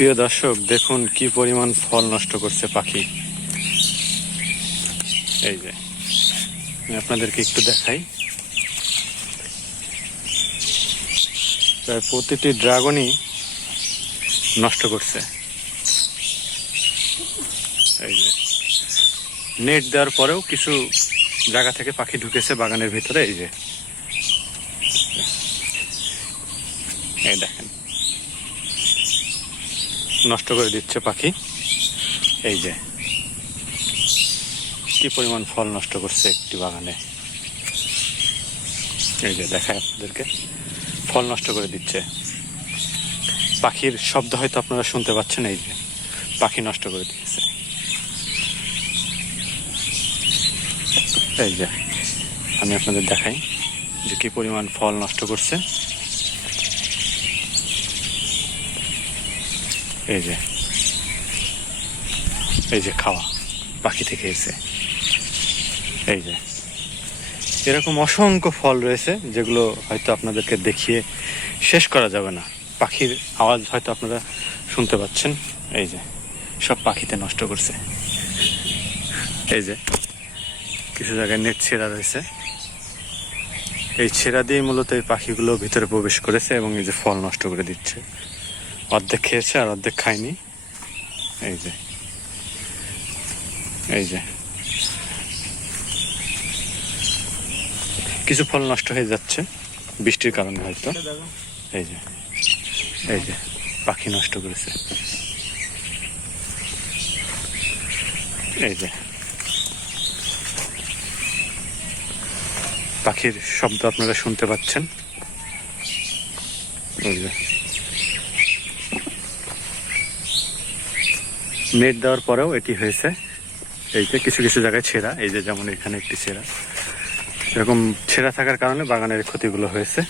প্রিয় দর্শক, দেখুন কি পরিমাণ ফল নষ্ট করছে পাখি। এই যে আমি আপনাদেরকে একটু দেখাই, প্রায় প্রতিটি ড্রাগনই নষ্ট করছে। এই যে নেট দেওয়ার পরেও কিছু জায়গা থেকে পাখি ঢুকেছে বাগানের ভিতরে। এই যে এই দেখেন, নষ্ট করে দিচ্ছে পাখি। এই যে কি পরিমাণ ফল নষ্ট করছে একটি বাগানে। এই যে দেখায় আপনাদেরকে, ফল নষ্ট করে দিচ্ছে। পাখির শব্দ হয়তো আপনারা শুনতে পাচ্ছেন। এই যে পাখি নষ্ট করে দিয়েছে। এই যে আমি আপনাদের দেখাই যে কি পরিমাণ ফল নষ্ট করছে। এই যে এই যে খাওয়া পাখি থেকে এসে। এই যে এরকম অসংখ্য ফল রয়েছে যেগুলো হয়তো আপনাদেরকে দেখিয়ে শেষ করা যাবে না। পাখির আওয়াজ হয়তো আপনারা শুনতে পাচ্ছেন। এই যে সব পাখিতে নষ্ট করছে। এই যে কিছু জায়গায় নেট ছেঁড়া রয়েছে। এই ছেঁড়া দিয়ে মূলত এই পাখিগুলো ভিতরে প্রবেশ করেছে এবং এই যে ফল নষ্ট করে দিচ্ছে। অর্ধেক খেয়েছে আর অর্ধেক খায়নি। এই যে এই যে কিছু ফল নষ্ট হয়ে যাচ্ছে বৃষ্টির কারণে হয়তো। এই যে এই যে পাখি নষ্ট করেছে। এই যে পাখির শব্দ আপনারা শুনতে পাচ্ছেন। এই যে নেট দেওয়ার পরেও এটি হয়েছে। এই যে কিছু কিছু জায়গায় ছেঁড়া। এই যে যেমন এখানে একটি ছেঁড়া। এরকম ছেঁড়া থাকার কারণে বাগানের ক্ষতিগুলো হয়েছে।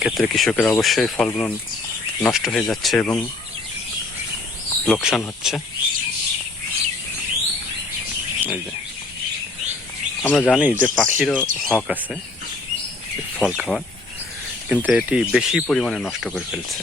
ক্ষেত্রে কৃষকের অবশ্যই ফলগুলো নষ্ট হয়ে যাচ্ছে এবং লোকসান হচ্ছে। এই যে আমরা জানি যে পাখিরও হক আছে ফল খাওয়ার, কিন্তু এটি বেশি পরিমাণে নষ্ট করে ফেলছে।